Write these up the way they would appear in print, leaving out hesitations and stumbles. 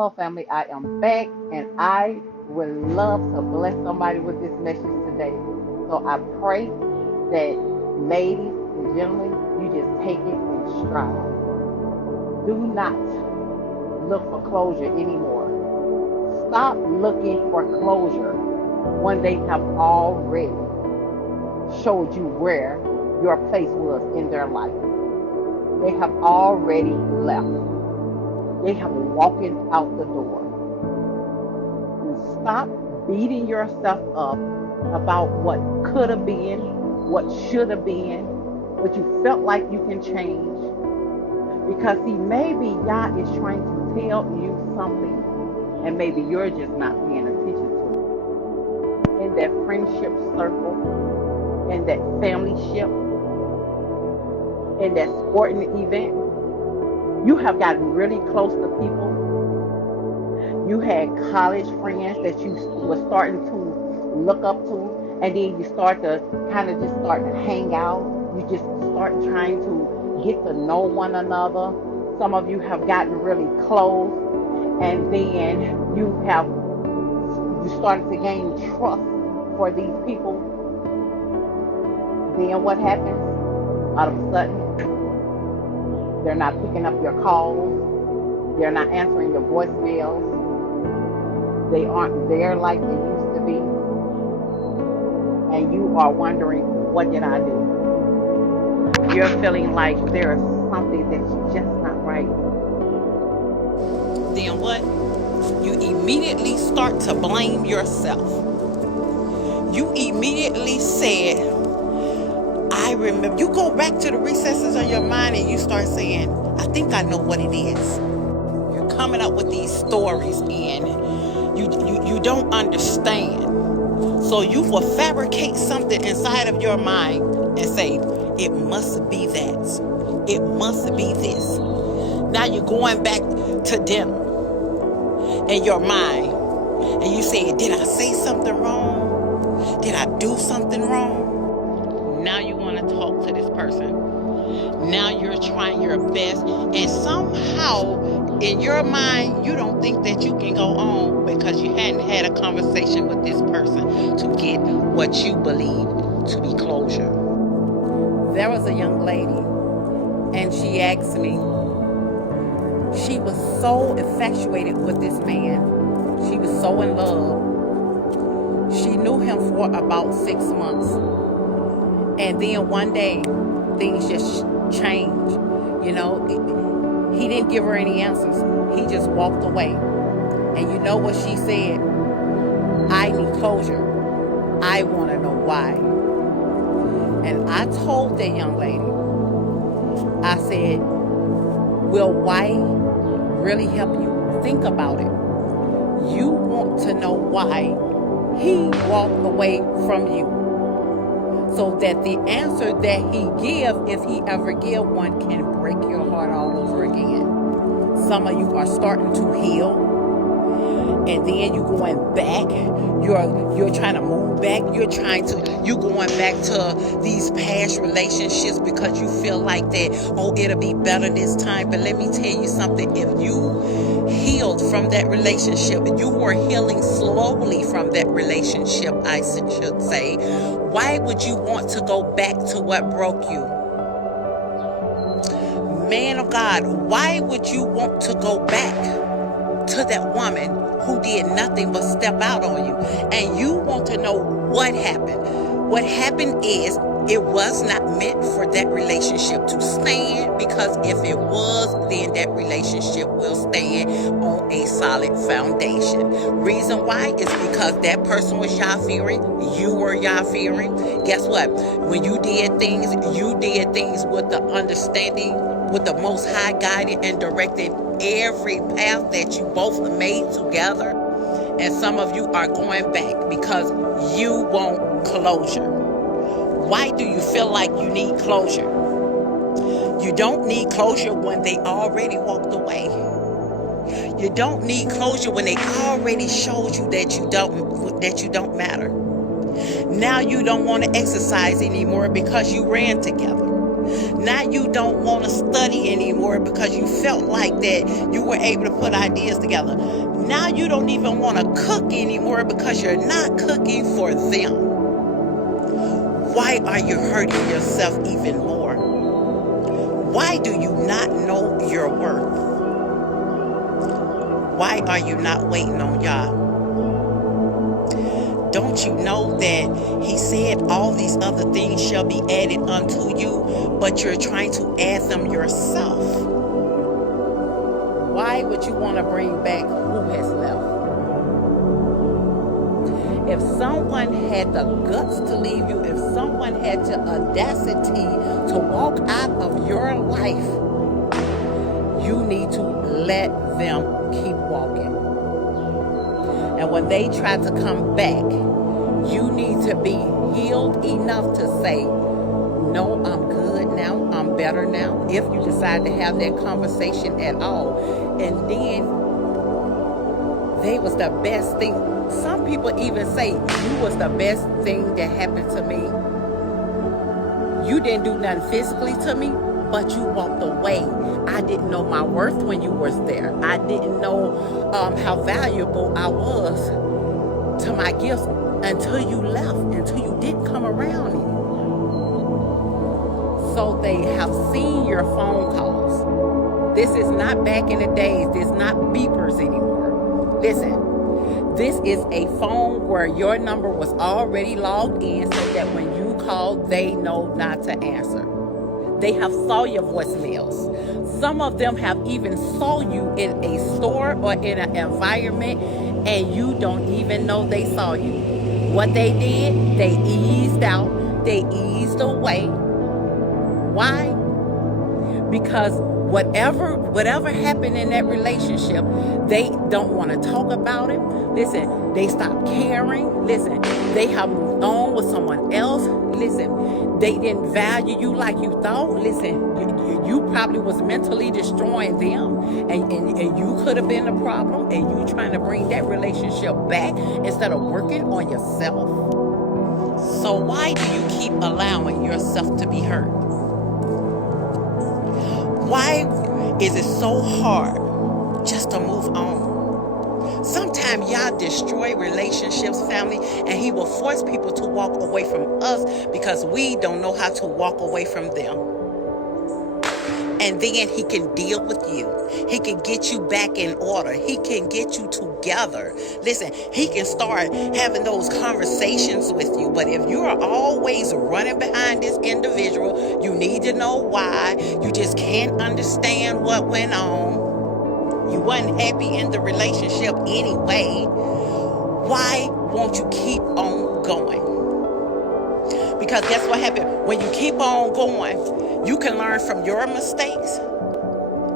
Hello, family. I am back, and I would love to bless somebody with this message today. So I pray that, ladies and gentlemen, you just take it in stride. Do not look for closure anymore. Stop looking for closure when they have already showed you where your place was in their life. They have already left. They have walking out the door. And stop beating yourself up about what could have been, what should have been, what you felt like you can change. Because see, maybe Yah is trying to tell you something, and maybe you're just not paying attention to it. In that friendship circle, in that family ship, in that sporting event, you have gotten really close to people. You had college friends that you were starting to look up to, and then you start to kind of just start to hang out. You just start trying to get to know one another. Some of you have gotten really close, and then you started to gain trust for these people. Then what happens? All of a sudden, they're not picking up your calls. They're not answering your voicemails. They aren't there like they used to be. And you are wondering, what did I do? You're feeling like there is something that's just not right. Then what? You immediately start to blame yourself. You immediately said, I remember. You go back to the recesses of your mind and you start saying, I think I know what it is. You're coming up with these stories and you don't understand. So you will fabricate something inside of your mind and say, it must be that. It must be this. Now you're going back to dinner in your mind and you say, did I say something wrong? Did I do something wrong? Now you want to talk to this person. Now you're trying your best, and somehow in your mind you don't think that you can go on because you hadn't had a conversation with this person to get what you believe to be closure. There was a young lady, and she asked me, she was so infatuated with this man. She was so in love. She knew him for about 6 months. And then one day, things just changed. You know, he didn't give her any answers. He just walked away. And you know what she said? I need closure. I want to know why. And I told that young lady, I said, will why really help you? Think about it. You want to know why he walked away from you, so that the answer that he give, if he ever give one, can break your heart all over again. Some of you are starting to heal, and then you going back. You're trying to move back. You going back to these past relationships because you feel like that, oh, it'll be better this time. But let me tell you something. If you healed from that relationship, you were healing slowly from that relationship, I should say, why would you want to go back to what broke you? Man of God, why would you want to go back to that woman who did nothing but step out on you? And you want to know what happened. What happened is, it was not meant for that relationship to stand, because if it was, then that relationship will stand on a solid foundation. Reason why is because that person was Yah-fearing, you were Yah-fearing. Guess what? When you did things with the understanding, with the Most High guiding and directing every path that you both made together. And some of you are going back because you want closure. Why do you feel like you need closure? You don't need closure when they already walked away. You don't need closure when they already showed you that you don't matter. Now you don't want to exercise anymore because you ran together. Now you don't want to study anymore because you felt like that you were able to put ideas together. Now you don't even want to cook anymore because you're not cooking for them. Why are you hurting yourself even more? Why do you not know your worth? Why are you not waiting on Yah? Don't you know that he said all these other things shall be added unto you, but you're trying to add them yourself? Why would you want to bring back who has left? If someone had the guts to leave you, if someone had the audacity to walk out of your life, you need to let them keep walking. And when they try to come back, you need to be healed enough to say, no, I'm good now, I'm better now, if you decide to have that conversation at all. And then they was the best thing. Some people even say, you was the best thing that happened to me. You didn't do nothing physically to me, but you walked away. I didn't know my worth when you was there. I didn't know how valuable I was to my gifts until you left, until you didn't come around anymore. So they have seen your phone calls. This is not back in the days. This is not beepers anymore. Listen. This is a phone where your number was already logged in so that when you call, they know not to answer. They have saw your voicemails. Some of them have even saw you in a store or in an environment and you don't even know they saw you. What they did, they eased out, they eased away. Why? Because whatever happened in that relationship, they don't want to talk about it. Listen, they stopped caring. Listen, they have moved on with someone else. Listen, they didn't value you like you thought. Listen, you probably was mentally destroying them, and you could have been the problem, and you trying to bring that relationship back instead of working on yourself. So why do you keep allowing yourself to be hurt? Why is it so hard just to move on? Sometimes y'all destroy relationships, family, and he will force people to walk away from us because we don't know how to walk away from them. And then he can deal with you. He can get you back in order. He can get you together. Listen, he can start having those conversations with you. But if you are always running behind this individual, you need to know why. You just can't understand what went on. You wasn't happy in the relationship anyway. Why won't you keep on going? Because guess what happened? When you keep on going, you can learn from your mistakes.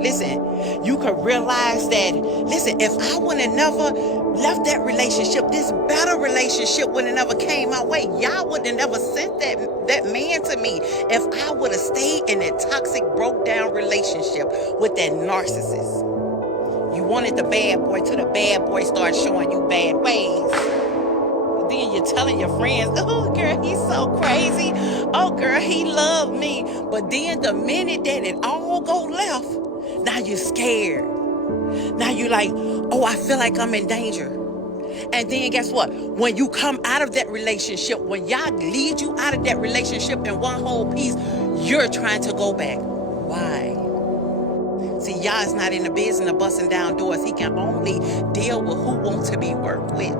Listen, you can realize that, listen, if I would have never left that relationship, this better relationship would have never came my way. Y'all would have never sent that man to me if I would have stayed in that toxic, broke down relationship with that narcissist. You wanted the bad boy till the bad boy started showing you bad ways. Then you're telling your friends, oh, girl, he's so crazy. Oh, girl, he loved me. But then the minute that it all go left, now you're scared. Now you're like, oh, I feel like I'm in danger. And then guess what? When you come out of that relationship, when y'all lead you out of that relationship in one whole piece, you're trying to go back. Why? See, Yah is not in the business of busting down doors. He can only deal with who wants to be worked with.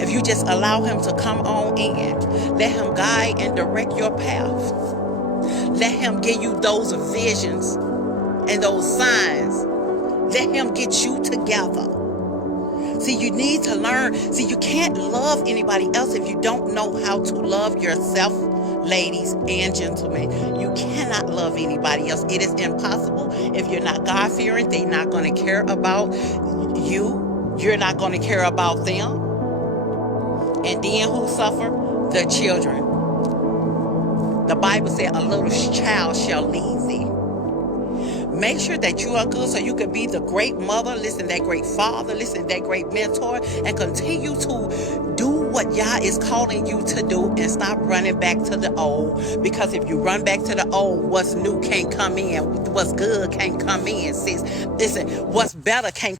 If you just allow him to come on in, let him guide and direct your path. Let him give you those visions and those signs. Let him get you together. See, you need to learn. See, you can't love anybody else if you don't know how to love yourself, ladies and gentlemen. You cannot love anybody else. It is impossible. If you're not God-fearing, they're not going to care about you. You're not going to care about them. And then who suffer? The children. The Bible said a little child shall lead thee. Make sure that you are good so you can be the great mother, listen, that great father, listen, that great mentor, and continue to do what Yah is calling you to do and stop running back to the old. Because if you run back to the old, what's new can't come in. What's good can't come in, sis. Listen, what's better can't